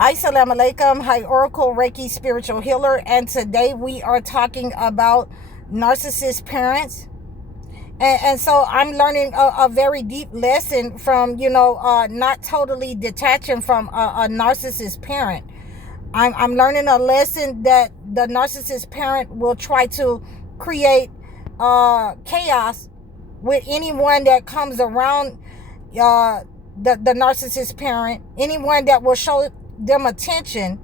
Assalamu alaikum. Hi, Oracle Reiki Spiritual Healer. And today we are talking about narcissist parents. And so I'm learning a very deep lesson from, not totally detaching from a narcissist parent. I'm learning a lesson that the narcissist parent will try to create chaos with anyone that comes around the narcissist parent, anyone that will show them attention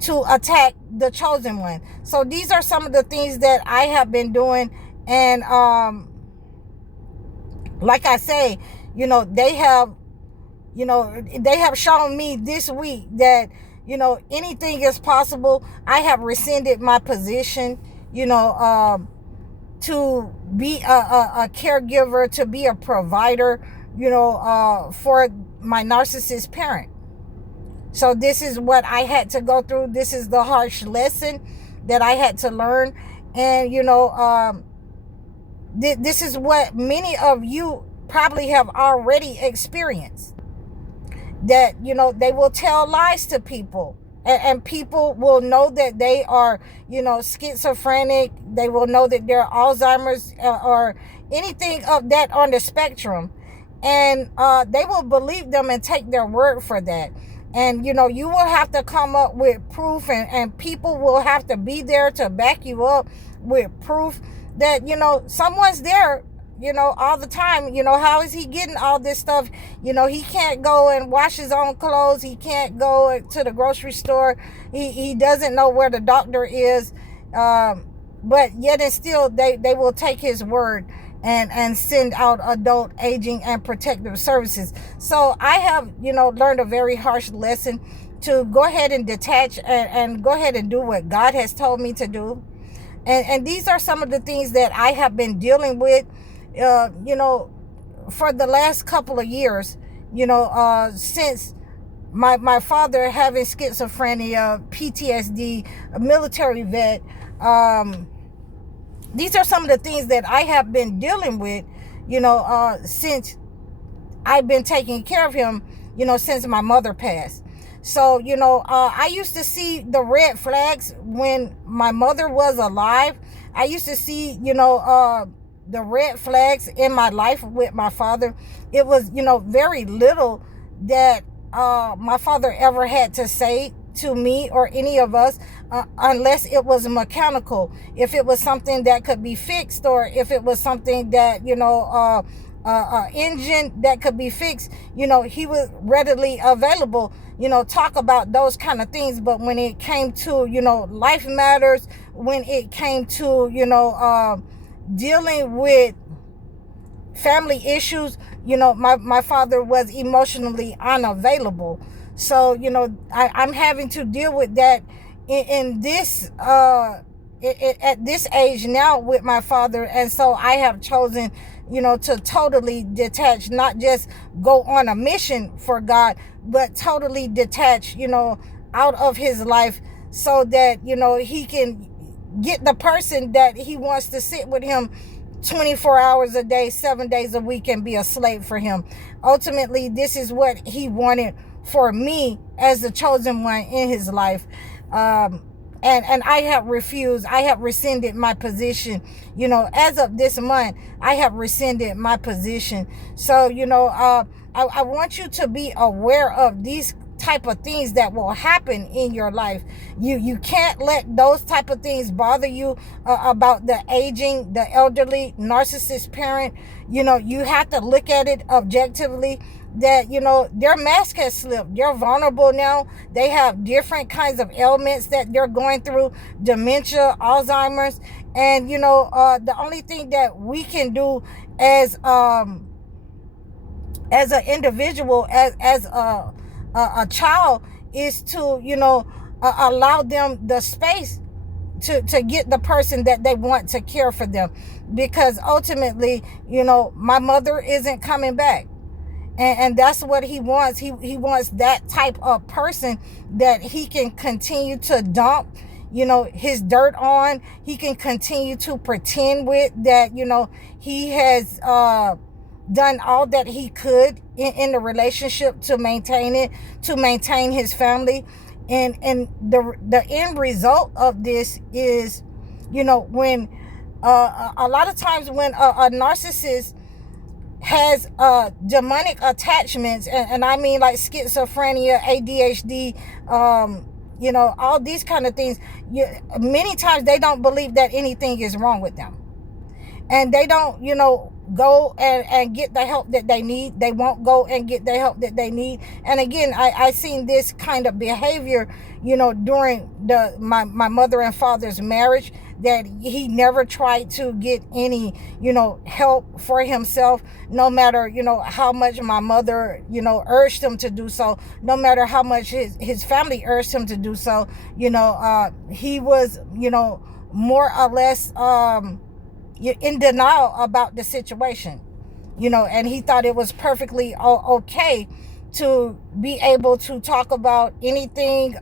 to attack the chosen one. So these are some of the things that I have been doing. And like I say, they have shown me this week that, anything is possible. I have rescinded my position, to be a caregiver, to be a provider, for my narcissist parent. So this is what I had to go through. This is the harsh lesson that I had to learn. And, this is what many of you probably have already experienced. That, they will tell lies to people. And people will know that they are, schizophrenic. They will know that they're Alzheimer's or anything of that on the spectrum. And they will believe them and take their word for that. And, you will have to come up with proof, and people will have to be there to back you up with proof that, someone's there, all the time. How is he getting all this stuff? He can't go and wash his own clothes. He can't go to the grocery store. He doesn't know where the doctor is. But yet and still, they will take his word and send out adult aging and protective services. So I have, learned a very harsh lesson to go ahead and detach and go ahead and do what God has told me to do. And these are some of the things that I have been dealing with, for the last couple of years, since my father having schizophrenia, PTSD, a military vet. These are some of the things that I have been dealing with, since I've been taking care of him, since my mother passed. So, I used to see the red flags when my mother was alive. I used to see, the red flags in my life with my father. It was, very little that my father ever had to say to me or any of us, unless it was mechanical. If it was something that could be fixed, or if it was something that, engine that could be fixed, he was readily available, talk about those kind of things. But when it came to, life matters, when it came to, dealing with family issues, my father was emotionally unavailable. So, I'm having to deal with that in this, at this age now with my father. And so I have chosen, to totally detach, not just go on a mission for God, but totally detach, out of his life, so that, he can get the person that he wants to sit with him 24 hours a day, 7 days a week, and be a slave for him. Ultimately, this is what he wanted for me as the chosen one in his life. And I have refused. I have rescinded my position. As of this month, I have rescinded my position. So, I want you to be aware of these type of things that will happen in your life. You can't let those type of things bother you, about the aging, the elderly, narcissist parent. You have to look at it objectively, that, their mask has slipped. They're vulnerable now. They have different kinds of ailments that they're going through, dementia, Alzheimer's. And, the only thing that we can do as an individual, as a child, is to, allow them the space to get the person that they want to care for them. Because ultimately, my mother isn't coming back. And that's what he wants. He wants that type of person that he can continue to dump, his dirt on. He can continue to pretend with, that, he has done all that he could in the relationship to maintain it, to maintain his family. And the end result of this is, when a lot of times when a narcissist has demonic attachments, and I mean like schizophrenia, ADHD, all these kind of things, many times they don't believe that anything is wrong with them, and they don't go and get the help that they need. They won't go and get the help that they need. And again, I seen this kind of behavior during my mother and father's marriage, that he never tried to get any help for himself, no matter how much my mother urged him to do so, no matter how much his family urged him to do so. He was more or less in denial about the situation, and he thought it was perfectly okay to be able to talk about anything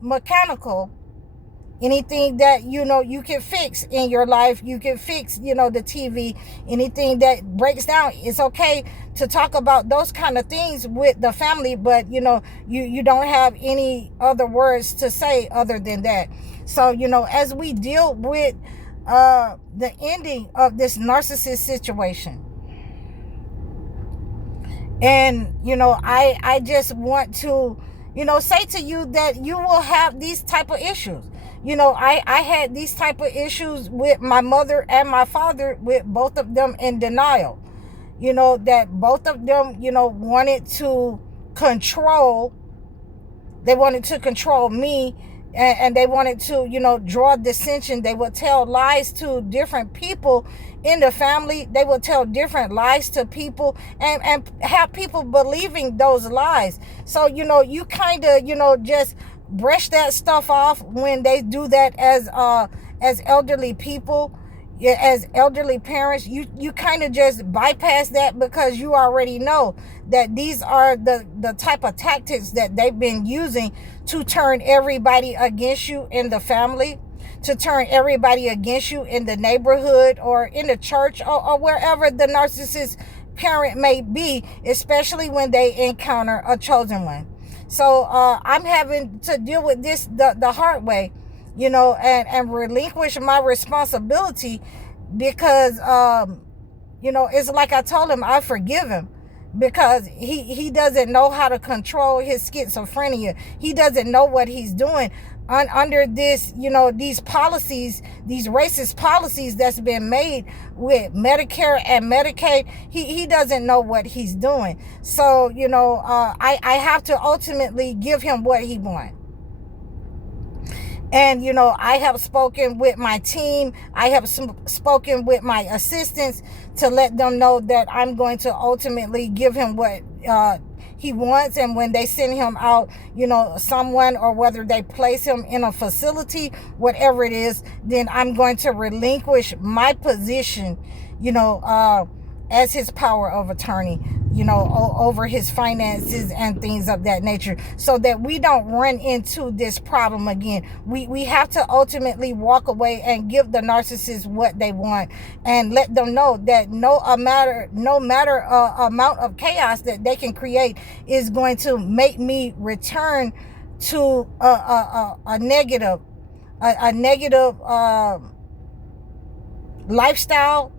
mechanical, anything that you can fix in your life. You can fix the TV, anything that breaks down. It's okay to talk about those kind of things with the family, but you don't have any other words to say other than that. So as we deal with the ending of this narcissist situation, and I just want to say to you that you will have these type of issues. I had these type of issues with my mother and my father, with both of them in denial. That both of them wanted to control. They wanted to control me, and they wanted to draw dissension. They would tell lies to different people in the family. They would tell different lies to people, and have people believing those lies. So you kind of just brush that stuff off when they do that as elderly people. Yeah, as elderly parents, you kind of just bypass that, because you already know that these are the type of tactics that they've been using to turn everybody against you in the family, to turn everybody against you in the neighborhood or in the church, or wherever the narcissist parent may be, especially when they encounter a chosen one. So I'm having to deal with this the hard way, and relinquish my responsibility, because it's like I told him I forgive him, because he doesn't know how to control his schizophrenia. He doesn't know what he's doing under this, these policies, these racist policies that's been made with Medicare and Medicaid. He doesn't know what he's doing. So I have to ultimately give him what he wants. And I have spoken with my team. I have spoken with my assistants to let them know that I'm going to ultimately give him what he wants. And when they send him out, someone, or whether they place him in a facility, whatever it is, then I'm going to relinquish my position, as his power of attorney, over his finances and things of that nature, so that we don't run into this problem again. We have to ultimately walk away and give the narcissist what they want, and let them know that no matter amount of chaos that they can create is going to make me return to a negative lifestyle.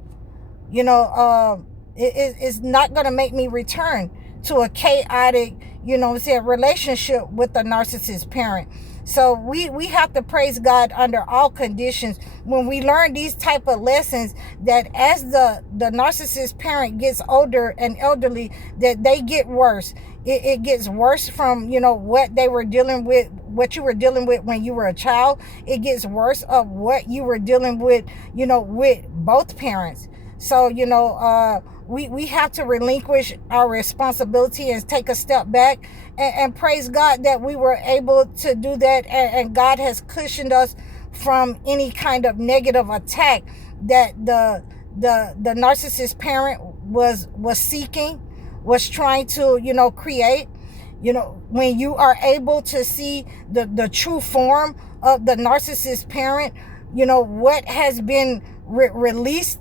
It's not going to make me return to a chaotic, relationship with a narcissist parent. So we have to praise God under all conditions when we learn these type of lessons, that as the narcissist parent gets older and elderly, that they get worse. It gets worse from, what they were dealing with, what you were dealing with when you were a child. It gets worse of what you were dealing with, with both parents. So, we have to relinquish our responsibility and take a step back, and praise God that we were able to do that. And God has cushioned us from any kind of negative attack that the narcissist parent was seeking, was trying to, create. When you are able to see the true form of the narcissist parent, what has been released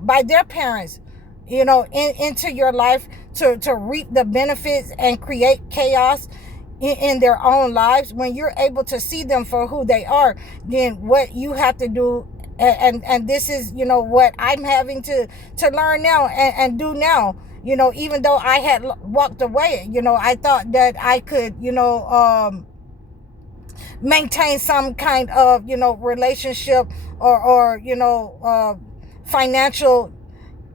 by their parents, into your life to reap the benefits and create chaos in their own lives. When you're able to see them for who they are, then what you have to do, and this is what I'm having to learn now and do now. Even though I had walked away, I thought that I could maintain some kind of relationship or financial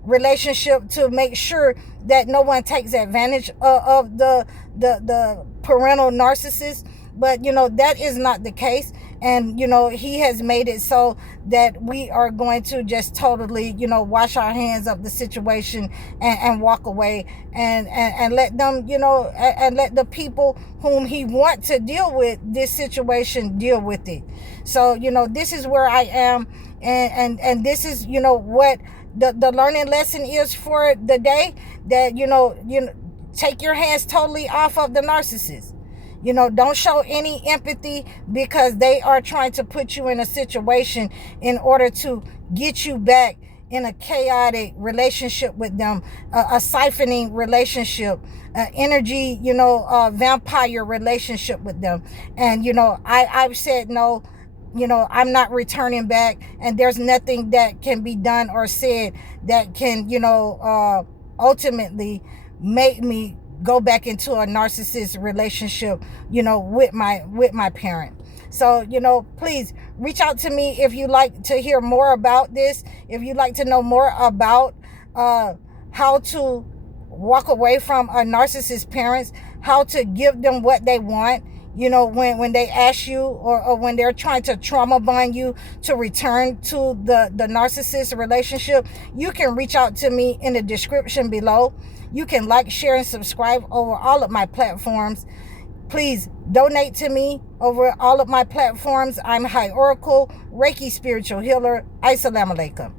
relationship to make sure that no one takes advantage of the parental narcissist. But that is not the case. And he has made it so that we are going to just totally wash our hands of the situation and walk away and let them and let the people whom he wants to deal with this situation deal with it. So this is where I am, and this is what the learning lesson is for the day. That take your hands totally off of the narcissist. Don't show any empathy, because they are trying to put you in a situation in order to get you back in a chaotic relationship with them, a siphoning relationship, energy, vampire relationship with them. And, I've said no. I'm not returning back, and there's nothing that can be done or said that can, ultimately make me go back into a narcissist relationship, with my parent. So, please reach out to me if you like to hear more about this, if you'd like to know more about how to walk away from a narcissist parents, how to give them what they want, when they ask you or when they're trying to trauma bond you to return to the narcissist relationship. You can reach out to me in the description below. You can like, share, and subscribe over all of my platforms. Please donate to me over all of my platforms. I'm High Oracle, Reiki Spiritual Healer. Assalamu alaikum.